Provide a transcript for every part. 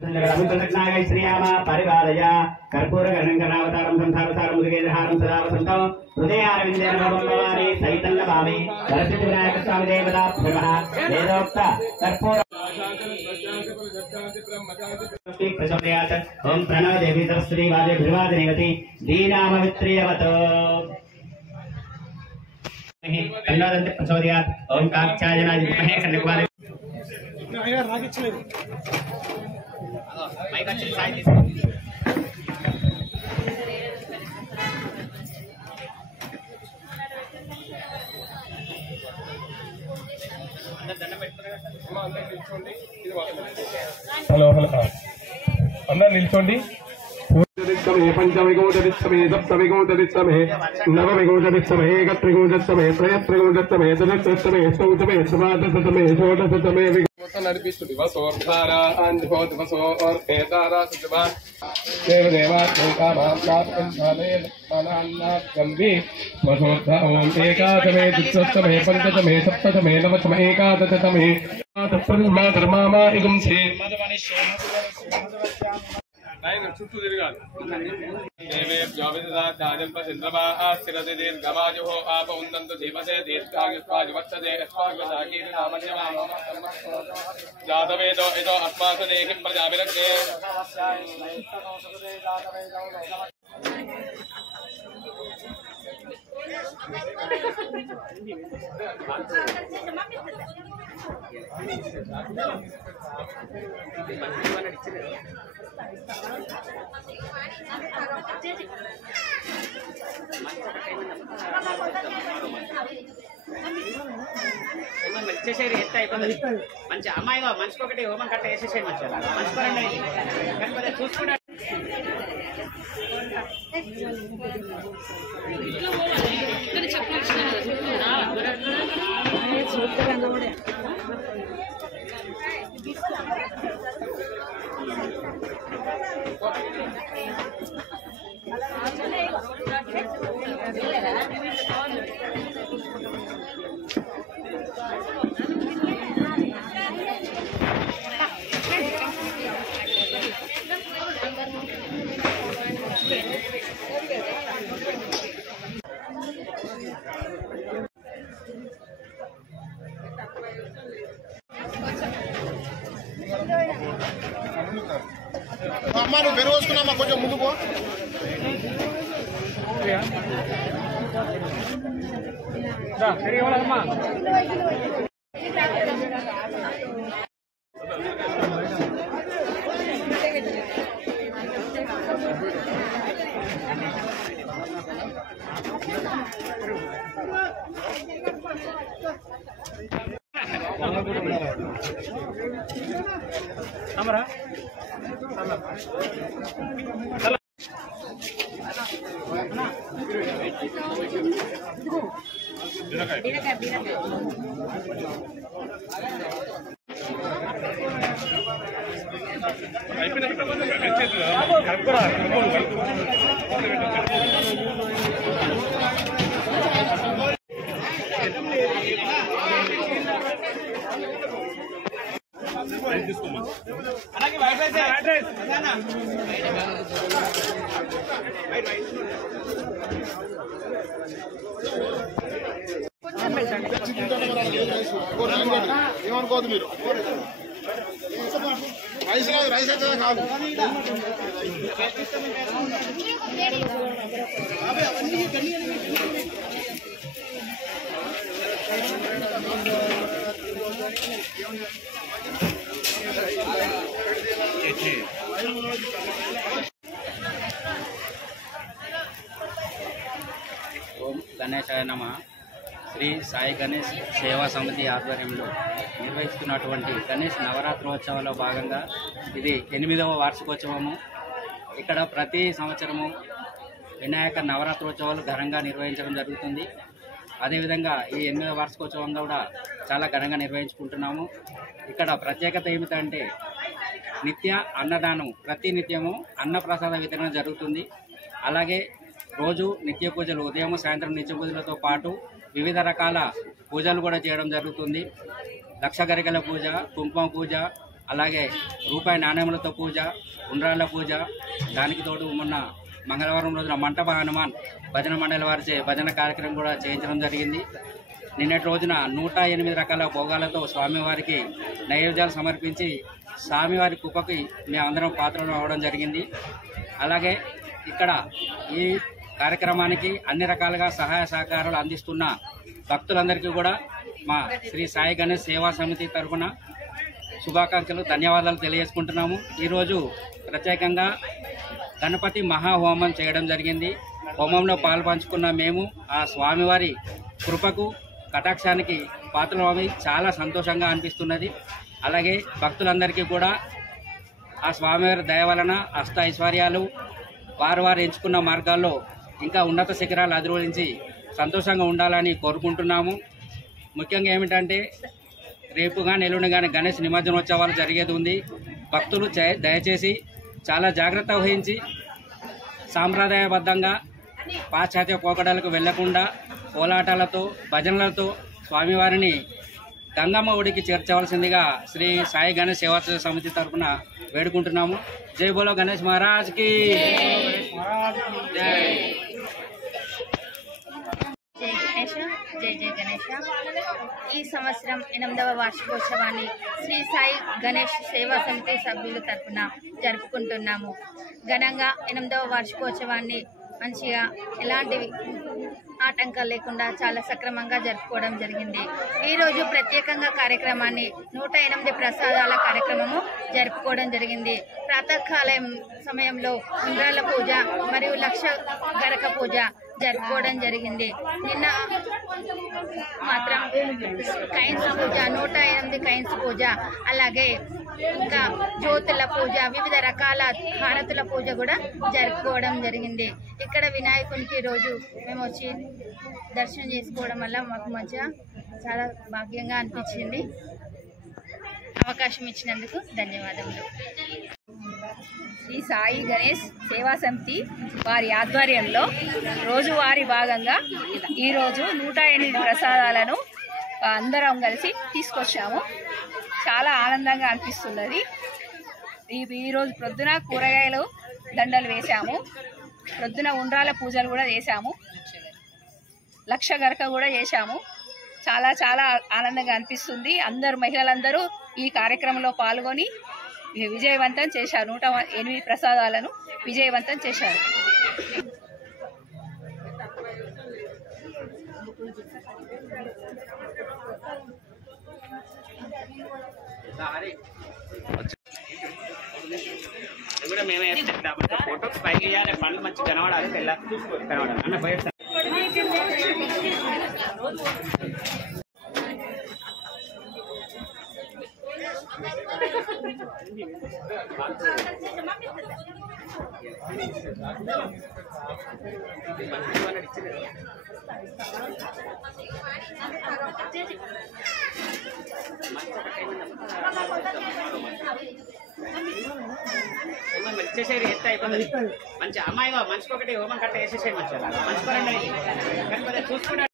श्रीयामा परिवारय कर्पूरगणङ्करावतारं संसारसारं मुदगेन्द्रहारं सदा वसन्तं हृदयारविन्देन भवन्भवानि सहितन्नमामि सरस्वतीविनायकस्वामी देवताभ्यः वेदोक्त कर्पूर प्रचोदयात् ओं प्रणव देवी सरस्वती वाजे भिर्वादिनीवति दीनामवित्रियवत् कन्नोदन्ते प्रचोदयात् ओं काक्षायनाय विद्महे कन्याकुमारी హలో అందరు నిల్చోండి. पंचमिगोचरित्समे सप्तमिगोचरित्समे नवमिगोचरित्समे एकत्रिगोचरित्समे त्रयत्रिगोचरित्समे चतुर्थित्समे चौथमे सप्तमे षोडशतमे नడిపిస్తుంది वसोर्धारान्धोद्वसोर्भेदारा सुजवान् देवदेवात्मैकामात्मात्मन्धानेनान्नात्कम्बि वसोर्धा ओम् एकादशमे द्वितीयस्तमे पञ्चदशमे सप्तदशमे नवदशमे एकादशतमे मातर्मामा इगुंसे చుట్టూ తిరగాలి. దేవేభ్యోజల్పసింద్రమాస్థిరతి దీర్ఘమాజు ఆప ఉందంతు దీపసే దీర్ఘాయుష్వాజువత్సదే జాతవేదో ఇదో అస్మాసు దేహిం ప్రజాభిరగ్నే చేసేది ఎత్త అయిపోతుంది. మంచి అమ్మాయిగా మనిషికి ఒకటి హోమం కట్ట వేసేసేది మంచిగా మనిషికోరండి కానీ చూసుకుంటే అమ్మా నువ్వు పెరుగోసుకున్నామా కొంచెం ముందుకు అమరా అలాగే వైట్ రైస్ ఏమనుకోవద్దు మీరు రైస్ కాదు రైస్ అయితే కాదు ఓం గణేశాయ నమః. శ్రీ సాయి గణేష్ సేవా సమితి ఆధ్వర్యంలో నిర్వహిస్తున్నటువంటి గణేష్ నవరాత్రోత్సవంలో భాగంగా ఇది 8వ వార్షికోత్సవము. ఇక్కడ ప్రతి సంవత్సరము వినాయక నవరాత్రోత్సవాలు ఘనంగా నిర్వహించడం జరుగుతుంది. అదేవిధంగా ఈ 8వ వార్షికోత్సవం కూడా చాలా ఘనంగా నిర్వహించుకుంటున్నాము. ఇక్కడ ప్రత్యేకత ఏమిటంటే నిత్య అన్నదానం, ప్రతి నిత్యము అన్నప్రసాద వితరణ జరుగుతుంది. అలాగే రోజు నిత్య పూజలు ఉదయం సాయంత్రం నిత్య పూజలతో పాటు వివిధ రకాల పూజలు కూడా చేయడం జరుగుతుంది. లక్ష గరికల పూజ, కుంకుమ పూజ, అలాగే రూపాయి నాణ్యములతో పూజ, ఉండ్రాళ్ళ పూజ, దానికి తోడు మొన్న మంగళవారం రోజున మంటప హనుమాన్ భజన మండలి వారిచే భజన కార్యక్రమం కూడా చేయించడం జరిగింది. నిన్నటి రోజున 108 రకాల భోగాలతో స్వామివారికి నైవేద్యాలు సమర్పించి స్వామివారి కృపకి మేమందరం పాత్రలు అవ్వడం జరిగింది. అలాగే ఇక్కడ ఈ కార్యక్రమానికి అన్ని రకాలుగా సహాయ సహకారాలు అందిస్తున్న భక్తులందరికీ కూడా మా శ్రీ సాయి గణేష్ సేవా సమితి తరఫున శుభాకాంక్షలు, ధన్యవాదాలు తెలియజేసుకుంటున్నాము. ఈరోజు ప్రత్యేకంగా గణపతి మహాహోమం చేయడం జరిగింది. హోమంలో పాల్పంచుకున్న మేము ఆ స్వామివారి కృపకు కటాక్షానికి పాత్రలమై చాలా సంతోషంగా అనిపిస్తున్నది. అలాగే భక్తులందరికీ కూడా ఆ స్వామివారి దయ వలన అష్ట ఐశ్వర్యాలు వారు ఎంచుకున్న మార్గాల్లో ఇంకా ఉన్నత శిఖరాలు అధిరోహించి సంతోషంగా ఉండాలని కోరుకుంటున్నాము. ముఖ్యంగా ఏమిటంటే రేపు కానీ ఎల్లుండి కానీ గణేష్ నిమజ్జనోత్సవాలు జరిగేది ఉంది. భక్తులు దయచేసి చాలా జాగ్రత్త వహించి సాంప్రదాయబద్ధంగా పాశ్చాత్య పోకడలకు వెళ్లకుండా కోలాటాలతో భజనలతో స్వామివారిని గంగమ్మ ఒడికి చేర్చవలసిందిగా శ్రీ సాయి గణేష్ సేవా సమితి తరఫున వేడుకుంటున్నాము. జై బోలో గణేష్ మహారాజ్ కి జై. జై గణేష, జై జై గణేష. ఈ సంవత్సరం 8వ వార్షికోత్సవాన్ని శ్రీ సాయి గణేష్ సేవా సమితి సభ్యుల తరఫున జరుపుకుంటున్నాము. ఘనంగా 8వ వార్షికోత్సవాన్ని మంచిగా ఎలాంటి ఆటంకాలు లేకుండా చాలా సక్రమంగా జరుపుకోవడం జరిగింది. ఈరోజు ప్రత్యేకంగా కార్యక్రమాన్ని 108 ప్రసాదాల కార్యక్రమము జరుపుకోవడం జరిగింది. ప్రాతకాలం సమయంలో ఉండ్రాళ్ళ పూజ మరియు లక్ష గరక పూజ జరుపుకోవడం జరిగింది. నిన్న మాత్రం కైన్స్ పూజ, 108 కైన్స్ పూజ, అలాగే ఇంకా జ్యోతుల పూజ, వివిధ రకాల హారతుల పూజ కూడా జరుపుకోవడం జరిగింది. ఇక్కడ వినాయకునికి రోజు మేము వచ్చి దర్శనం చేసుకోవడం వల్ల మాకు మంచిగా చాలా భాగ్యంగా అనిపించింది. అవకాశం ఇచ్చినందుకు ధన్యవాదములు. శ్రీ సాయి గణేష్ సేవా సమితి వారి ఆధ్వర్యంలో రోజువారీ భాగంగా ఈరోజు 108 ప్రసాదాలను అందరం కలిసి తీసుకొచ్చాము. చాలా ఆనందంగా అనిపిస్తున్నది. ఈరోజు ప్రొద్దున కూరగాయలు దండలు వేశాము, ప్రొద్దున ఉండ్రాల పూజలు కూడా చేశాము, లక్ష గరక కూడా చేశాము. చాలా చాలా ఆనందంగా అనిపిస్తుంది. అందరు మహిళలందరూ ఈ కార్యక్రమంలో పాల్గొని విజయవంతం చేశారు. 108 ప్రసాదాలను విజయవంతం చేశారు. కూడా మేమే చెప్తాం. ఫోటోకి పైకి ఇవ్వాలి, పండ్లు మంచి కనబడాలి, తెల్ల కనబడాలి అన్న పోయి ఇచ్చేసేది ఎత్త అయిపోతుంది. మంచి అమ్మాయి మంచికి ఒకటి హోమం కట్ట వేసేసేది మంచిగా మంచుకోరండి. కానీ కొద్దిగా చూసుకుంటే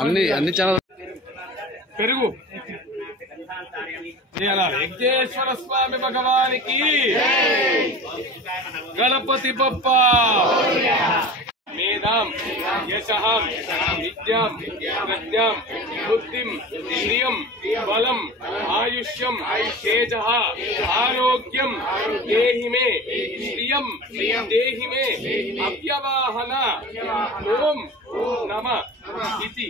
అన్ని ఛానల్ పెరుగు యజ్ఞేశ్వర స్వామి భగవానికి గణపతి బప్ప మేధాం యశః విద్యాం ప్రజ్ఞాం బుద్ధిం శ్రియం బలం ఆయుష్యం తేజః ఆరోగ్యం దేహి మే శ్రియం దేహి మే అవ్యవాహన ఓం నమః ఇతి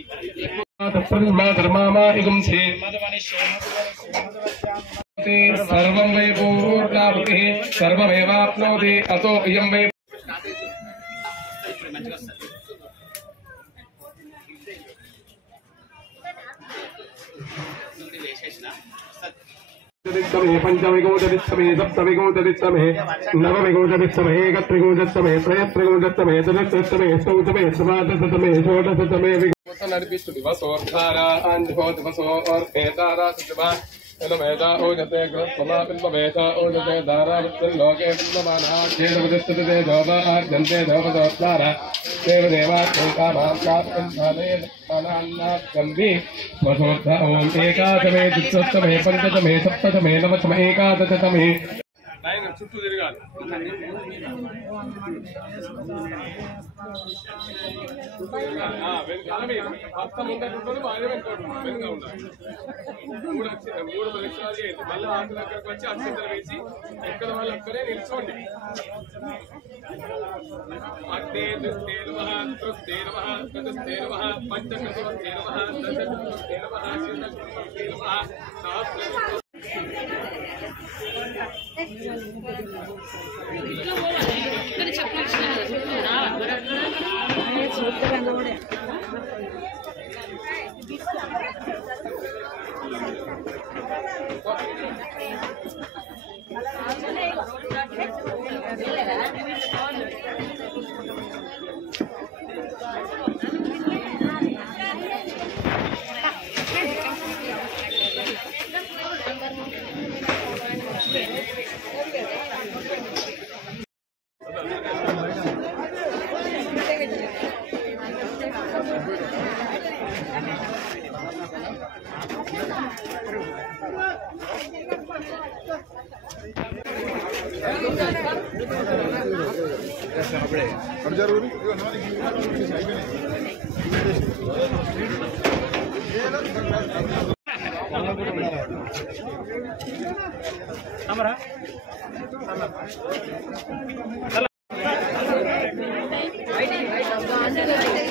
సర్వం వై పూర్ణావతి సర్వమేవాప్నోతి అతో ఇయం వై మంచిగా వస్తుంది. వేసేసిన पंचमिगोचरित्समे सप्तमिगोचरित्समे नवमिगोचरित्समे एकत्रिगोचरित्समे त्रयत्रिगोचरित्समे चतुर्थमे चौथमे सप्तमे षोडशतमे नడిపిస్తుంది వసోర్ధారా అంజోద్వసో ఆర్ధేతారా సుమా मेधा ओजते कृत्पमापिल्पमेधा ओजते धारावृत्तिर्लोके पिल्पमानः चेदवतिष्ठते दोमार्जन्ते दोपदोत्तारः देवदेवात्मैकामाप्तात्मन्धानेनान्नात्कन्ति वसोद्ध ॐ एकादशमे द्वितीयस्तमे पञ्चदशमे सप्तदशमे नवदशमे एकादशतमे చుట్టూ తిరగాలి వెనకాల మొత్తం ముందర బాగా వెనుక ఉండాలి. మూడు ప్రదక్షిణాలు చేయండి. మళ్ళీ ఆకు దగ్గరకు వచ్చి అక్షంతలు వేసి ఎక్కడ వాళ్ళు అక్కడే నిల్చోండి. అగ్నే దుస్తే నమః త్రుస్తే నమః తదుస్తే నమః పంచకృతే నమః దశకృతే నమః శతకృతే నమః సహస్ర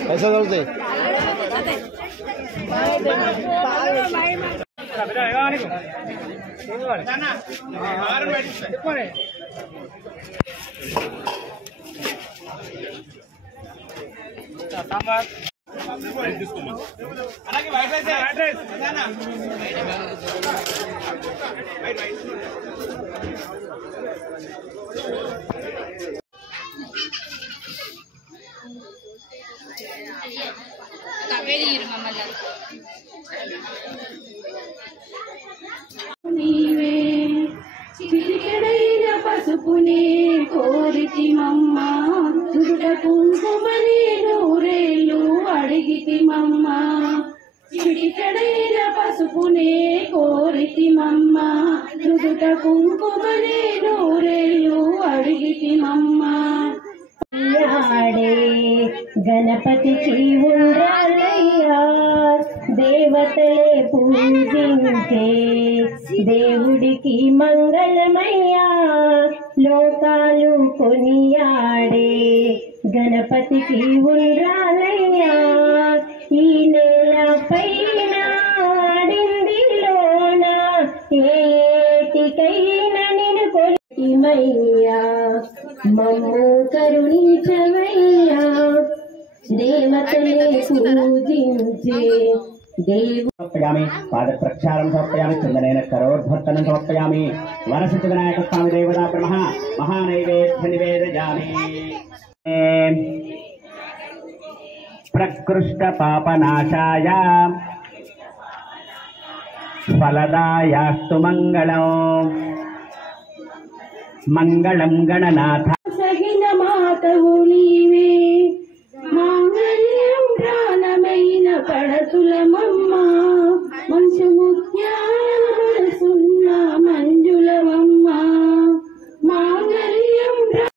ऐसा चलते చిటికెడైన పసుపునే కోరితి మమ్మ దుడుట కుంకుమని నూరేళ్ళు అడిగితి మమ్మ చిటికెడైన పసుపునే కోరితి మమ్మ దుడుట కుంకుమని నూరేళ్ళు అడిగితి మమ్మ గణపతికి ఉండాలయ్యా దేవతలే పూజించే దేవుడికి మంగళమయ్యా లోకాలు కొనియాడే గణపతికి ఉండాలయ్యా ఈ నేల పైన ఆడిందిలోన ఏటికైనా నేను కొలిమయ్యా మమ్ము కరుణించవయ్యా దేవతలే పూజించే సమర్పయామి పాద ప్రక్షాళన సమర్పయామి చందనైన కరోద్భర్తనం సమర్పయామి వరసిద్ధ వినాయక స్వామి దేవతా బ్రహ్మ మహానైవేద్య నివేదయామి ప్రకృష్ట పాపనాశాయ ఫలదాయాస్తు మంగళం మంగళం గణనాథాయ